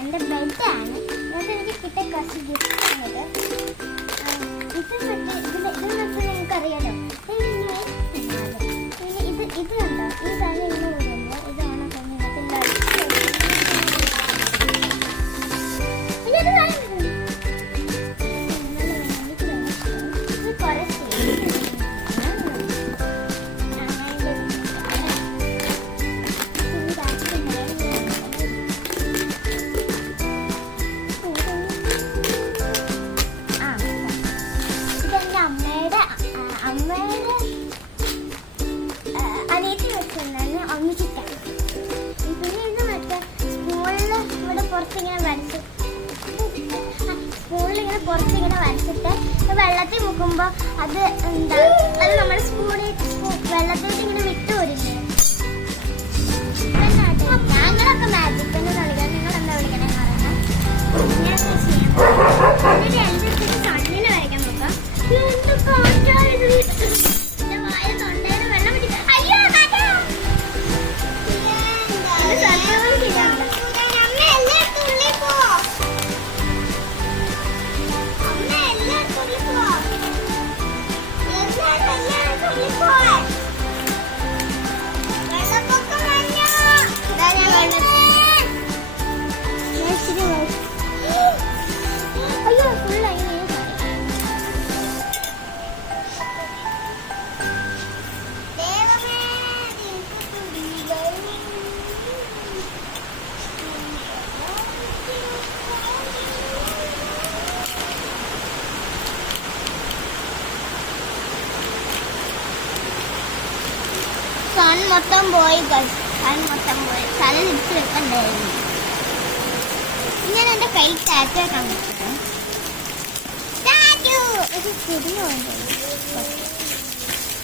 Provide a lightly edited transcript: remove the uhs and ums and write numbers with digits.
എൻ്റെ ബെഡാണ്. എനിക്ക് കിട്ടിയ കുറച്ച് ഗിഫ്റ്റാണിത്. ഇതിനൊക്കെ നിങ്ങൾക്കറിയാലോ. പിന്നെ ഇത് കണ്ടോ, ഈ സാധനം ഇങ്ങനെ വരുമ്പോൾ ഇതാണ് അനിയത്തി വെച്ചിട്ടുണ്ടായിരുന്നു അമ്മിച്ചിട്ടാണ്. പിന്നെ ഇത് മറ്റേ സ്പൂണിൽ പുറത്തിങ്ങനെ വരച്ച് സ്പൂണിലിങ്ങനെ പുറത്തിങ്ങനെ വരച്ചിട്ട് വെള്ളത്തിൽ മുക്കുമ്പോൾ അത് എന്താ അത് നമ്മുടെ സ്പൂണിൽ വെള്ളത്തിലേക്ക് ഇങ്ങനെ വിട്ടു വരില്ലേ. ഞങ്ങളൊക്കെ മാജിക് പെന്ന് കളിക്കാൻ, നിങ്ങൾ എന്താ വിളിക്കണേ പറയണം. ഇങ്ങനെയൊക്കെ ചെയ്യാം. എന്നിട്ട് എന്തൊക്കെ കണ്ണിന് വരയ്ക്കാൻ നോക്കാം. സൺ മൊത്തം പോയി, സൺ മൊത്തം പോയി. തല തിരിച്ചു വെക്കണ്ടായിരുന്നു. ഞാൻ എൻ്റെ കൈ ടാറ്റ കാണിച്ചിട്ട് ശരിയോ.